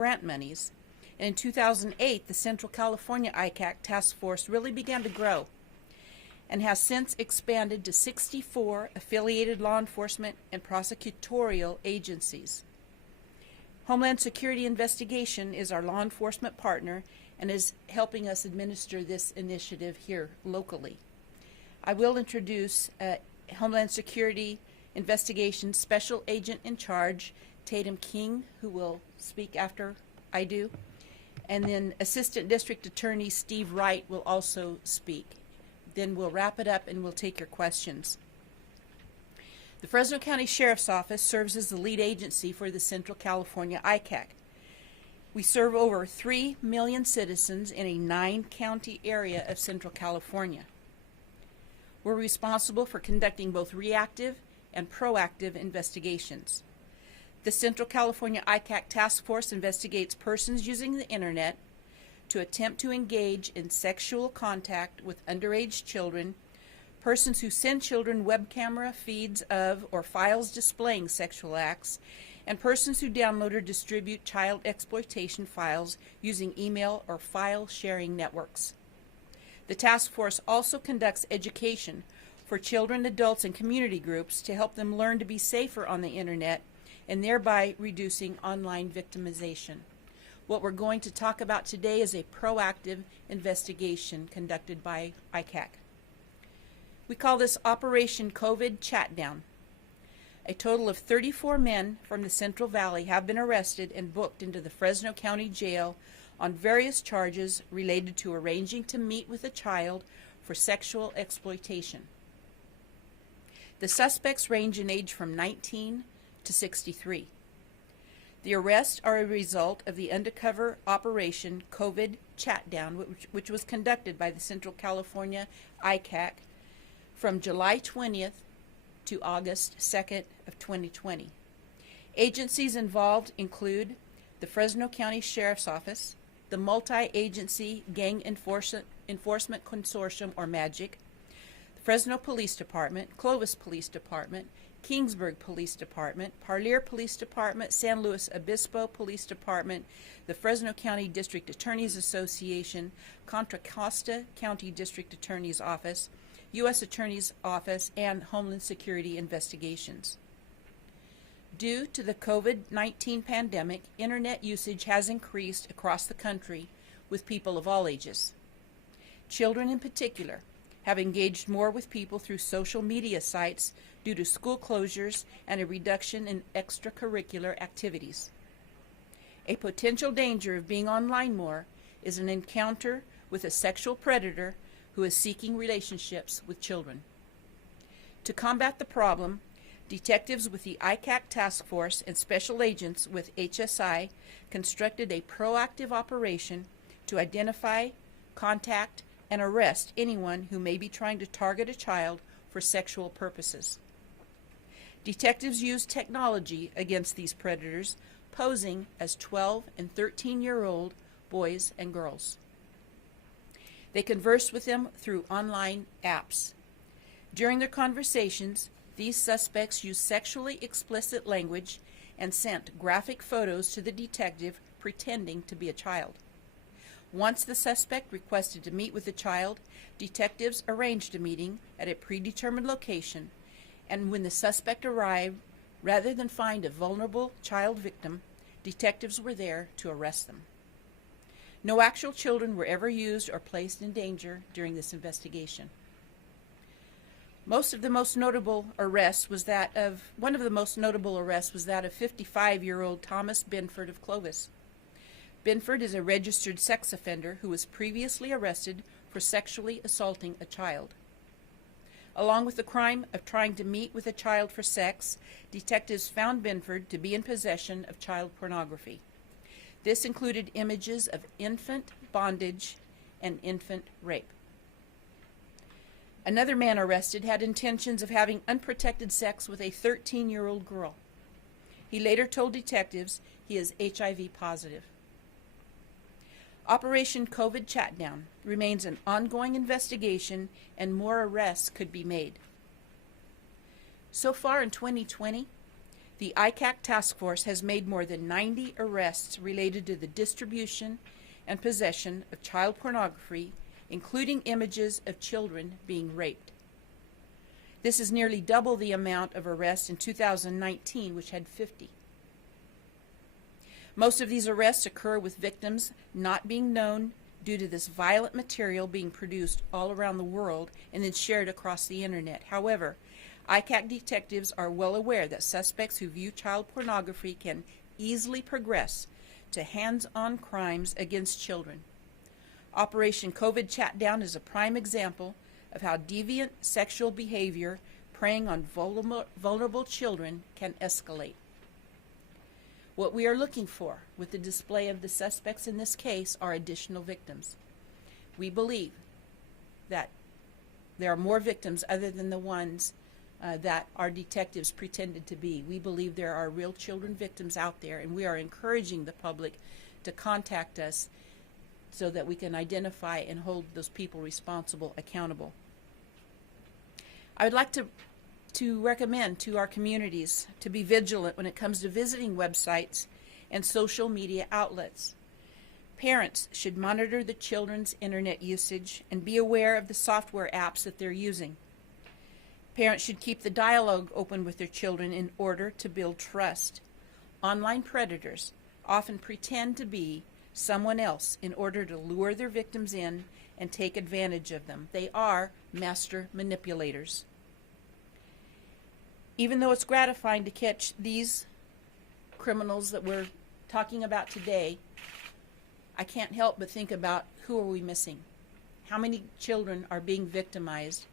grant monies. And in 2008, the Central California ICAC task force really began to grow and has since expanded to 64 affiliated law enforcement and prosecutorial agencies. Homeland Security Investigation is our law enforcement partner and is helping us administer this initiative here locally. I will introduce Homeland Security Investigation Special Agent in Charge, Tatum King, who will speak after I do. And then Assistant District Attorney Steve Wright will also speak. Then we'll wrap it up and we'll take your questions. The Fresno County Sheriff's Office serves as the lead agency for the Central California ICAC. We serve over 3 million citizens in a 9-county area of Central California. We're responsible for conducting both reactive and proactive investigations. The Central California ICAC Task Force investigates persons using the Internet to attempt to engage in sexual contact with underage children, persons who send children web camera feeds of or files displaying sexual acts, and persons who download or distribute child exploitation files using email or file sharing networks. The task force also conducts education for children, adults, and community groups to help them learn to be safer on the Internet and thereby reducing online victimization. What we're going to talk about today is a proactive investigation conducted by ICAC. We call this Operation COVID Chatdown. A total of 34 men from the Central Valley have been arrested and booked into the Fresno County Jail on various charges related to arranging to meet with a child for sexual exploitation. The suspects range in age from 19 to 63. The arrests are a result of the undercover Operation COVID Chatdown, which was conducted by the Central California ICAC from July 20th to August 2nd of 2020. Agencies involved include the Fresno County Sheriff's Office, the Multi-Agency Gang Enforcement Consortium, or MAGIC, the Fresno Police Department, Clovis Police Department, Kingsburg Police Department, Parlier Police Department, San Luis Obispo Police Department, the Fresno County District Attorneys Association, Contra Costa County District Attorney's Office, U.S. Attorney's Office, and Homeland Security Investigations. Due to the COVID-19 pandemic, Internet usage has increased across the country with people of all ages. Children in particular have engaged more with people through social media sites due to school closures and a reduction in extracurricular activities. A potential danger of being online more is an encounter with a sexual predator who is seeking relationships with children. To combat the problem, detectives with the ICAC Task Force and special agents with HSI constructed a proactive operation to identify, contact, and arrest anyone who may be trying to target a child for sexual purposes. Detectives use technology against these predators, posing as 12 and 13-year-old boys and girls. They converse with them through online apps. During their conversations, these suspects use sexually explicit language and sent graphic photos to the detective pretending to be a child. Once the suspect requested to meet with the child, detectives arranged a meeting at a predetermined location, and when the suspect arrived, rather than find a vulnerable child victim, detectives were there to arrest them. No actual children were ever used or placed in danger during this investigation. One of the most notable arrests was that of 55-year-old Thomas Binford of Clovis. Binford is a registered sex offender who was previously arrested for sexually assaulting a child. Along with the crime of trying to meet with a child for sex, detectives found Binford to be in possession of child pornography. This included images of infant bondage and infant rape. Another man arrested had intentions of having unprotected sex with a 13-year-old girl. He later told detectives he is HIV positive. Operation COVID Chatdown remains an ongoing investigation, and more arrests could be made. So far in 2020, The ICAC task force has made more than 90 arrests related to the distribution and possession of child pornography, including images of children being raped. This is nearly double the amount of arrests in 2019, which had 50. Most of these arrests occur with victims not being known due to this violent material being produced all around the world and then shared across the internet. However, ICAC detectives are well aware that suspects who view child pornography can easily progress to hands-on crimes against children. Operation COVID Chatdown is a prime example of how deviant sexual behavior preying on vulnerable children can escalate. What we are looking for with the display of the suspects in this case are additional victims. We believe that there are more victims other than the ones that our detectives pretended to be. We believe there are real children victims out there, and we are encouraging the public to contact us so that we can identify and hold those people responsible accountable. I would like to recommend to our communities to be vigilant when it comes to visiting websites and social media outlets. Parents should monitor the children's internet usage and be aware of the software apps that they're using. Parents should keep the dialogue open with their children in order to build trust. Online predators often pretend to be someone else in order to lure their victims in and take advantage of them. They are master manipulators. Even though it's gratifying to catch these criminals that we're talking about today, I can't help but think about who are we missing? How many children are being victimized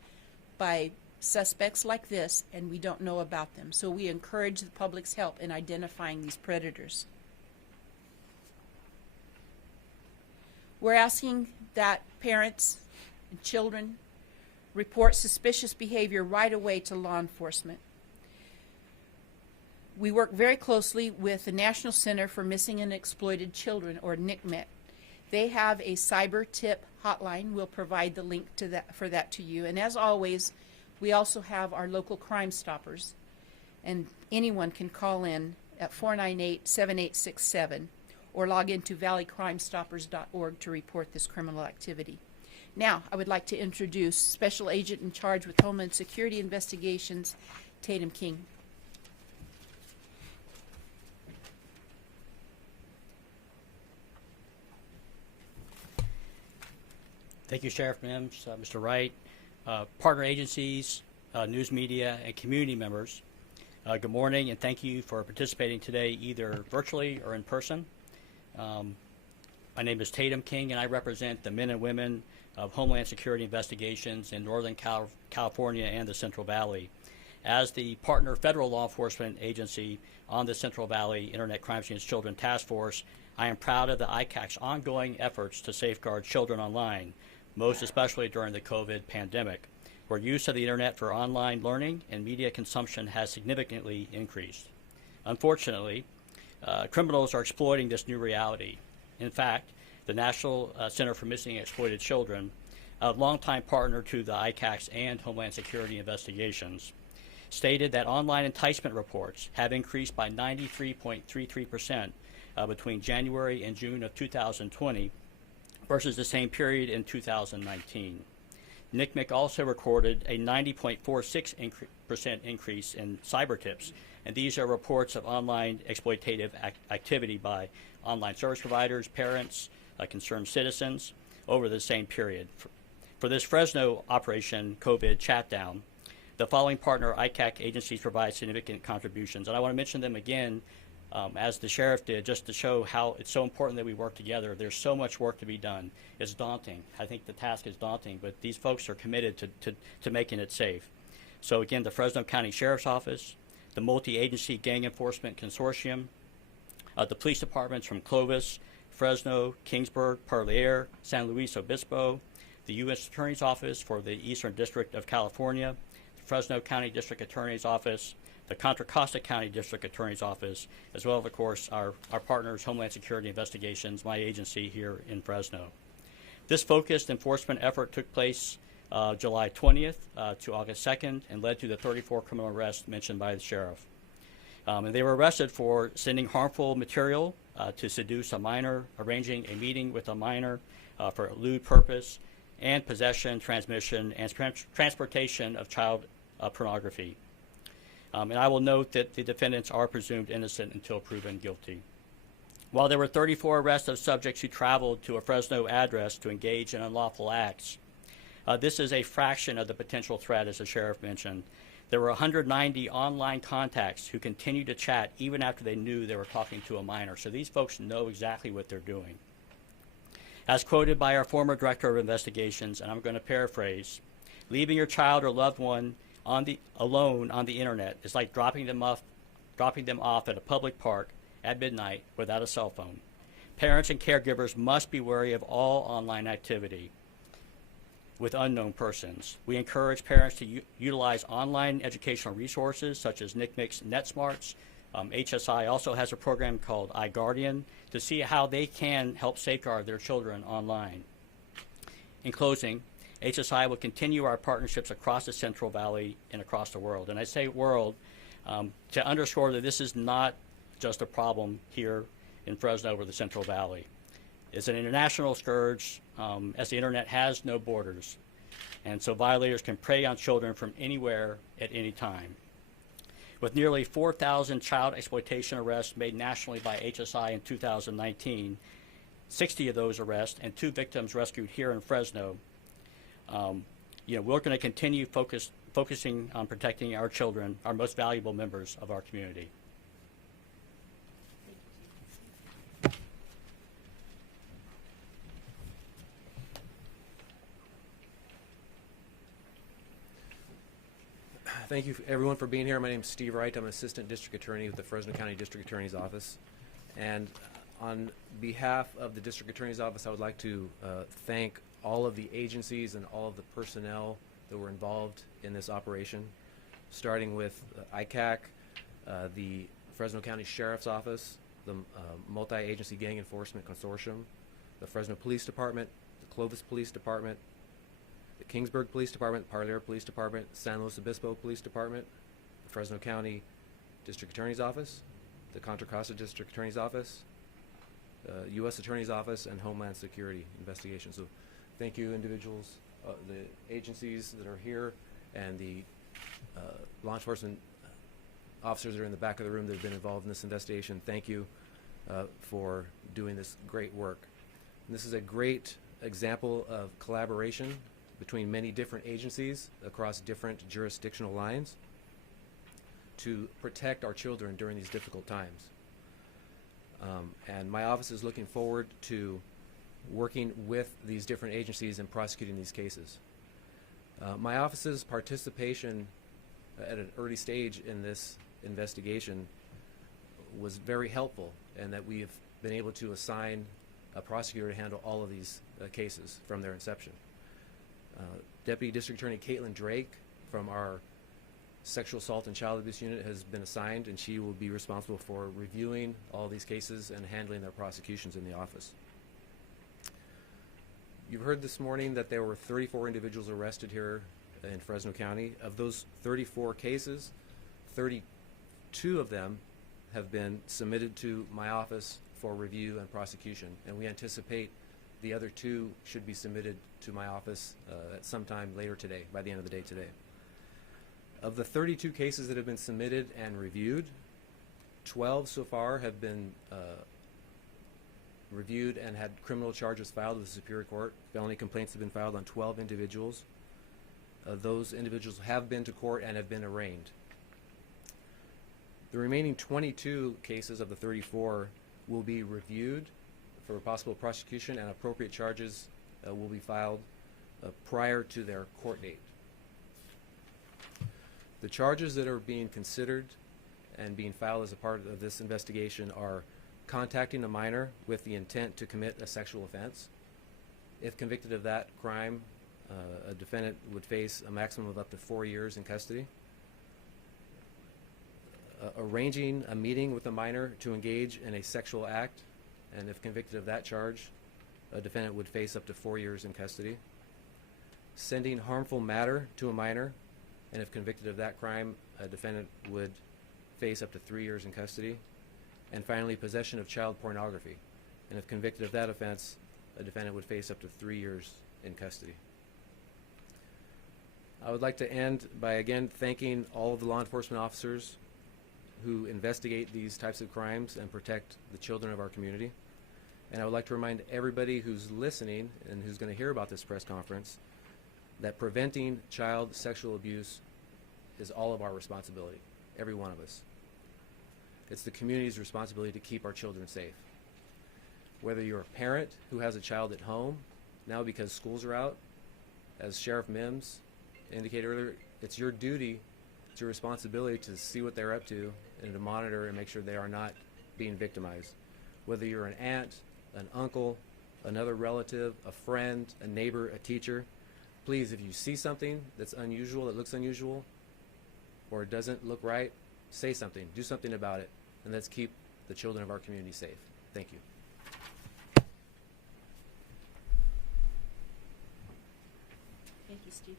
by suspects like this and we don't know about them? So we encourage the public's help in identifying these predators. We're asking that parents and children report suspicious behavior right away to law enforcement. We work very closely with the National Center for Missing and Exploited Children, or NCMEC. They have a cyber tip hotline. We'll provide the link to that to you. And as always, we also have our local Crime Stoppers, and anyone can call in at 498-7867 or log into valleycrimestoppers.org to report this criminal activity. Now, I would like to introduce Special Agent in charge with Homeland Security Investigations, Tatum King. Thank you, Sheriff Mims, Mr. Wright, partner agencies, news media, and community members. Good morning, and thank you for participating today, either virtually or in person. My name is Tatum King, and I represent the men and women of Homeland Security Investigations in Northern California and the Central Valley. As the partner federal law enforcement agency on the Central Valley Internet Crimes Against Children Task Force, I am proud of the ICAC's ongoing efforts to safeguard children online, most especially during the COVID pandemic, where use of the internet for online learning and media consumption has significantly increased. Unfortunately, criminals are exploiting this new reality. In fact, the National Center for Missing and Exploited Children, a longtime partner to the ICACs and Homeland Security Investigations, stated that online enticement reports have increased by 93.33% between January and June of 2020 versus the same period in 2019. NCMEC also recorded a 90.46% increase in cyber tips, and these are reports of online exploitative activity by online service providers, parents, concerned citizens over the same period. For this Fresno Operation COVID Chatdown, the following partner ICAC agencies provide significant contributions, and I want to mention them again as the sheriff did, just to show how it's so important that we work together. There's so much work to be done. It's daunting. I think the task is daunting, but these folks are committed to making it safe. So again, the Fresno County Sheriff's Office, the Multi-Agency Gang Enforcement Consortium, the police departments from Clovis, Fresno, Kingsburg, Parlier, San Luis Obispo, the U.S. Attorney's Office for the Eastern District of California, the Fresno County District Attorney's Office, the Contra Costa County District Attorney's Office, as well as, of course, our partners, Homeland Security Investigations, my agency here in Fresno. This focused enforcement effort took place July 20th to August 2nd and led to the 34 criminal arrests mentioned by the sheriff. And they were arrested for sending harmful material to seduce a minor, arranging a meeting with a minor for a lewd purpose, and possession, transmission, and transportation of child pornography. And I will note that the defendants are presumed innocent until proven guilty. While there were 34 arrests of subjects who traveled to a Fresno address to engage in unlawful acts, this is a fraction of the potential threat, as the sheriff mentioned. There were 190 online contacts who continued to chat even after they knew they were talking to a minor. So these folks know exactly what they're doing. As quoted by our former director of investigations, and I'm going to paraphrase, leaving your child or loved one alone on the internet is like dropping them off at a public park at midnight without a cell phone. Parents and caregivers must be wary of all online activity with unknown persons. We encourage parents to utilize online educational resources such as NCMEC's NetSmarts. HSI also has a program called iGuardian to see how they can help safeguard their children online. In closing, HSI will continue our partnerships across the Central Valley and across the world. And I say world to underscore that this is not just a problem here in Fresno or the Central Valley. It's an international scourge, as the internet has no borders. And so violators can prey on children from anywhere at any time. With nearly 4,000 child exploitation arrests made nationally by HSI in 2019, 60 of those arrests and 2 victims rescued here in Fresno, we're going to continue focusing on protecting our children, our most valuable members of our community. Thank you everyone for being here. My name is Steve Wright. I'm an Assistant District Attorney with the Fresno County District Attorney's Office. And on behalf of the District Attorney's Office, I would like to thank all of the agencies and all of the personnel that were involved in this operation, starting with ICAC, the Fresno County Sheriff's Office, the Multi-Agency Gang Enforcement Consortium, the Fresno Police Department, the Clovis Police Department, the Kingsburg Police Department, Parlier Police Department, San Luis Obispo Police Department, the Fresno County District Attorney's Office, the Contra Costa District Attorney's Office, U.S. Attorney's Office, and Homeland Security Investigation. So thank you, individuals, the agencies that are here, and the law enforcement officers that are in the back of the room that have been involved in this investigation. Thank you for doing this great work. And this is a great example of collaboration between many different agencies across different jurisdictional lines to protect our children during these difficult times. And my office is looking forward to working with these different agencies and prosecuting these cases. My office's participation at an early stage in this investigation was very helpful, and that we have been able to assign a prosecutor to handle all of these cases from their inception. Deputy District Attorney Caitlin Drake from our Sexual Assault and Child Abuse Unit has been assigned, and she will be responsible for reviewing all these cases and handling their prosecutions in the office. You've heard this morning that there were 34 individuals arrested here in Fresno County. Of those 34 cases, 32 of them have been submitted to my office for review and prosecution, and we anticipate the other 2 should be submitted to my office at some time later today, by the end of the day today. Of the 32 cases that have been submitted and reviewed, 12 so far have been reviewed and had criminal charges filed with the Superior Court. Felony complaints have been filed on 12 individuals. Those individuals have been to court and have been arraigned. The remaining 22 cases of the 34 will be reviewed for possible prosecution, and appropriate charges will be filed prior to their court date. The charges that are being considered and being filed as a part of this investigation are contacting a minor with the intent to commit a sexual offense. If convicted of that crime, a defendant would face a maximum of up to 4 years in custody. Arranging a meeting with a minor to engage in a sexual act, and if convicted of that charge, a defendant would face up to 4 years in custody. Sending harmful matter to a minor, and if convicted of that crime, a defendant would face up to 3 years in custody. And finally, possession of child pornography. And if convicted of that offense, a defendant would face up to 3 years in custody. I would like to end by again thanking all of the law enforcement officers who investigate these types of crimes and protect the children of our community. And I would like to remind everybody who's listening and who's going to hear about this press conference that preventing child sexual abuse is all of our responsibility, every one of us. It's the community's responsibility to keep our children safe. Whether you're a parent who has a child at home, now because schools are out, as Sheriff Mims indicated earlier, it's your duty, it's your responsibility to see what they're up to and to monitor and make sure they are not being victimized. Whether you're an aunt, an uncle, another relative, a friend, a neighbor, a teacher, please, if you see something that's unusual, that looks unusual, or it doesn't look right, say something, do something about it, and let's keep the children of our community safe. Thank you. Thank you, Steve.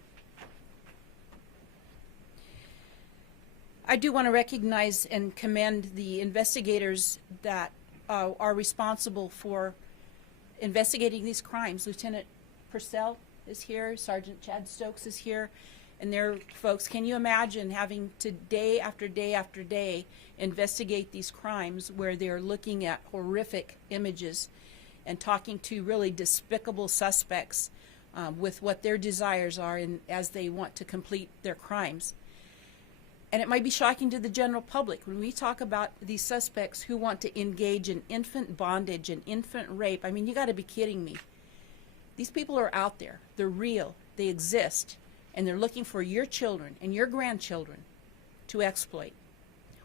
I do want to recognize and commend the investigators that are responsible for investigating these crimes. Lieutenant Purcell is here, Sergeant Chad Stokes is here, and their folks. Can you imagine having to day after day after day investigate these crimes where they're looking at horrific images and talking to really despicable suspects with what their desires are as they want to complete their crimes? And it might be shocking to the general public when we talk about these suspects who want to engage in infant bondage and infant rape. I mean, you got to be kidding me. These people are out there. They're real. They exist. And they're looking for your children and your grandchildren to exploit.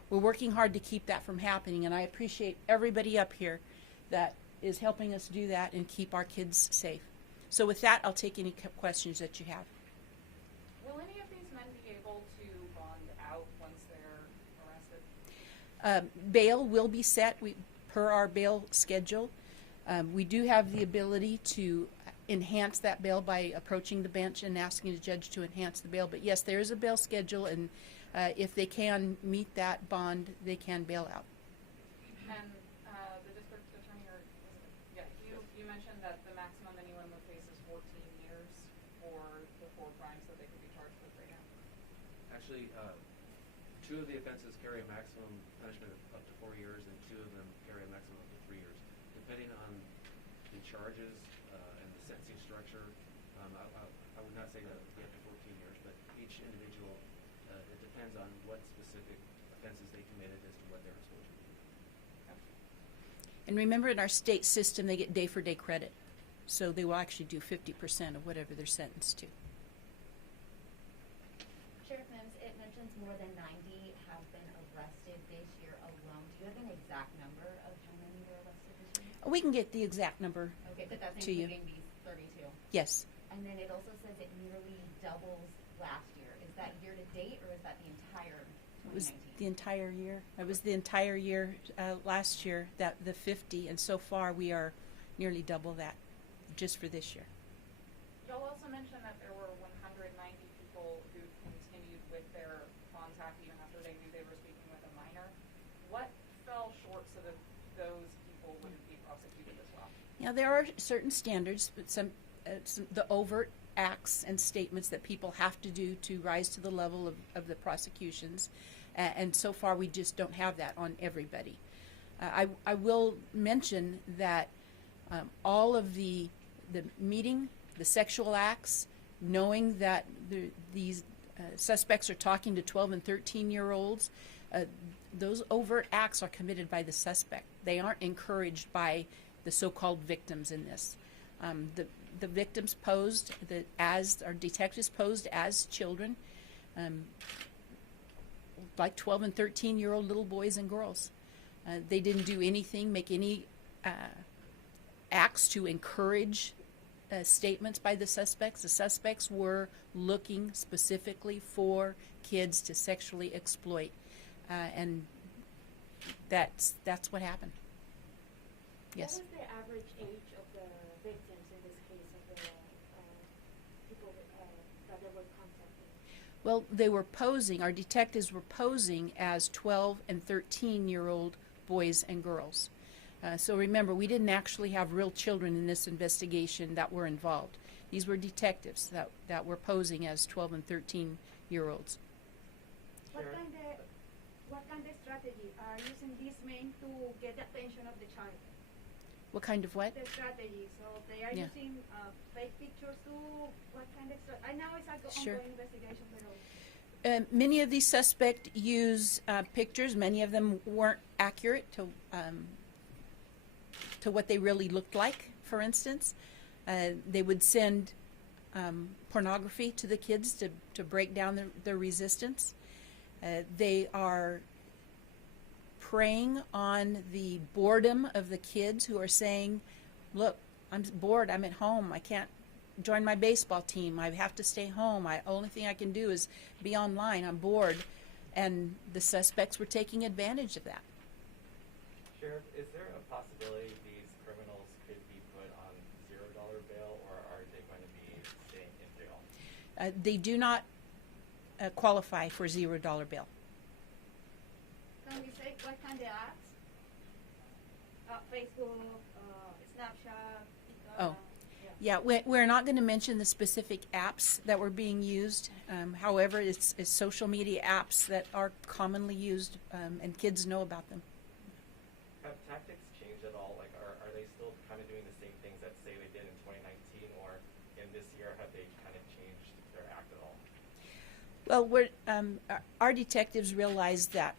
We're working hard to keep that from happening, and I appreciate everybody up here that is helping us do that and keep our kids safe. So with that, I'll take any questions that you have. Will any of these men be able to bond out once they're arrested? Bail will be set per our bail schedule. We do have the ability to enhance that bail by approaching the bench and asking the judge to enhance the bail. But yes, there is a bail schedule, and if they can meet that bond, they can bail out. And the district attorney, you mentioned that the maximum anyone would face is 14 years for the 4 crimes that they could be charged with right now. Actually, 2 of the offenses carry a maximum punishment of up to 4 years, and 2 of them carry a maximum of up to 3 years. Depending on the charges and the sentencing structure, I would not say that it would be up to 14 years, but each individual, it depends on what specific offenses they committed as to what their exposure would be. And remember, in our state system, they get day-for-day credit. So they will actually do 50% of whatever they're sentenced to. Sheriff Mims, it mentions more than 90 have been arrested this year alone. Do you have an exact number of how many were arrested this year? We can get the exact number. Okay, but that's To you. including these 32. Yes. And then it also says it nearly doubles last year. Is that year to date, or is that the entire It was 2019? the entire year. It was the entire year last year, that the 50, and so far we are nearly double that just for this year. Y'all also mentioned that there were 190 people who continued with their contact even after they knew they were speaking with a minor. What fell short so that those people wouldn't be prosecuted as well? Now, there are certain standards, but some the overt acts and statements that people have to do to rise to the level of the prosecutions, and so far we just don't have that on everybody. I will mention that all of the meeting, the sexual acts, knowing that these suspects are talking to 12 and 13-year-olds, those overt acts are committed by the suspect. They aren't encouraged by the so-called victims in this. The victims posed our detectives posed as children, like 12 and 13-year-old little boys and girls. They didn't do anything, make any acts to encourage statements by the suspects. The suspects were looking specifically for kids to sexually exploit, and that's what happened. Yes. What was the average age of the victims in this case, of the people that they were contacting? Well, they were posing, our detectives were posing as 12 and 13-year-old boys and girls. So remember, we didn't actually have real children in this investigation that were involved. These were detectives that were posing as 12 and 13-year-olds. What kind of strategy are using these men to get the attention of the child? What kind of what? The strategy. So they are Yeah. using fake pictures to what kind of I know it's an Sure. ongoing investigation, but Many of these suspects use pictures. Many of them weren't accurate to what they really looked like. For instance, they would send pornography to the kids to break down their resistance. They are preying on the boredom of the kids who are saying, "Look, I'm bored. I'm at home. I can't join my baseball team. I have to stay home. Only thing I can do is be online. I'm bored." And the suspects were taking advantage of that. Sheriff, is there a possibility these criminals could be put on $0 bail, or are they going to be staying in jail? They do not qualify for $0 bail. can we say what kind of apps? Facebook, Snapchat. Oh. Yeah, we're not going to mention the specific apps that were being used. However, it's social media apps that are commonly used, and kids know about them. Have tactics changed at all? Like, are they still kind of doing the same things that say they did in 2019, or in this year have they kind of changed their act at all? Well, our detectives realized that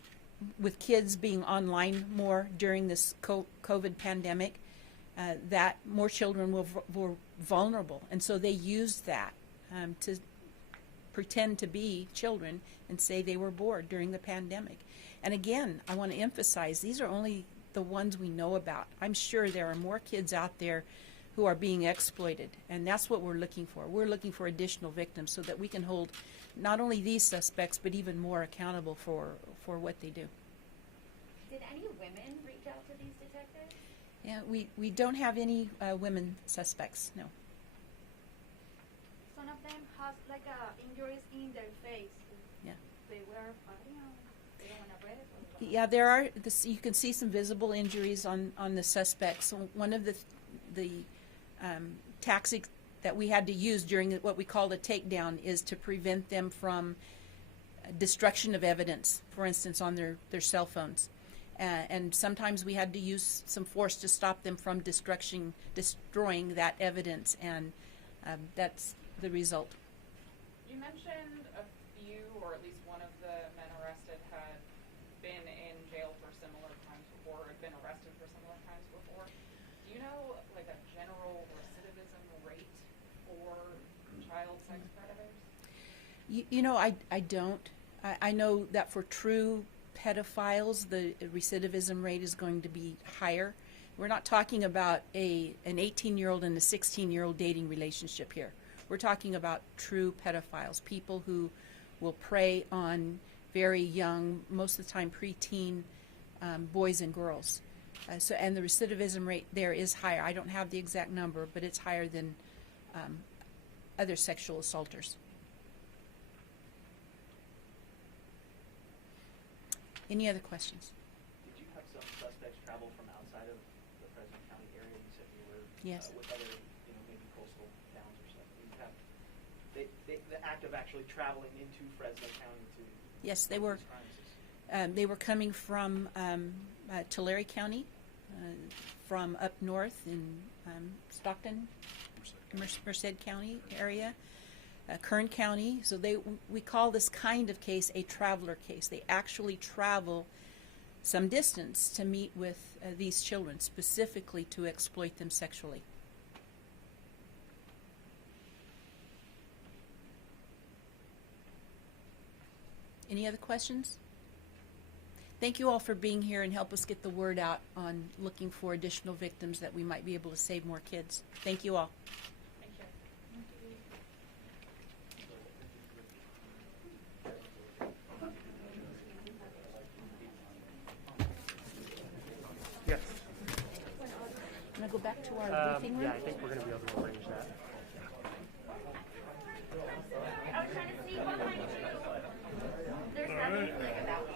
with kids being online more during this COVID pandemic, that more children were vulnerable, and so they used that to pretend to be children and say they were bored during the pandemic. And again, I want to emphasize, these are only the ones we know about. I'm sure there are more kids out there who are being exploited, and that's what we're looking for. We're looking for additional victims so that we can hold not only these suspects but even more accountable for what they do. Did any women reach out to these detectives? Yeah, we don't have any women suspects, no. Some of them has like injuries in their face. Yeah. They were fighting. They don't want to read it. Or what? Yeah, there are. You can see some visible injuries on the suspects. So one of the tactics that we had to use during what we call a takedown is to prevent them from destruction of evidence, for instance, on their cell phones. And sometimes we had to use some force to stop them from destroying that evidence, and that's the result. You mentioned a few, or at least one of the men arrested had been in jail for similar crimes before, had been arrested for similar crimes before. Do you know, like, a general recidivism rate for child sex predators? You know, I don't. I know that for true pedophiles, the recidivism rate is going to be higher. We're not talking about an 18-year-old and a 16-year-old dating relationship here. We're talking about true pedophiles, people who will prey on very young, most of the time preteen boys and girls. And the recidivism rate there is higher. I don't have the exact number, but it's higher than other sexual assaulters. Any other questions? Did you have some suspects travel from outside of the Fresno County area? You said you were Yes. with other, maybe coastal towns or something. You have the act of actually traveling into Fresno County to Yes, they commit were. these crimes. They were coming from Tulare County, from up north in Stockton, Merced County area, Kern County. So we call this kind of case a traveler case. They actually travel some distance to meet with these children, specifically to exploit them sexually. Any other questions? Thank you all for being here and help us get the word out on looking for additional victims that we might be able to save more kids. Thank you all. Thank you. Yes. Want to go back to our briefing room? Yeah, I think we're going to be able to arrange that. I was trying to see what kind of happened like about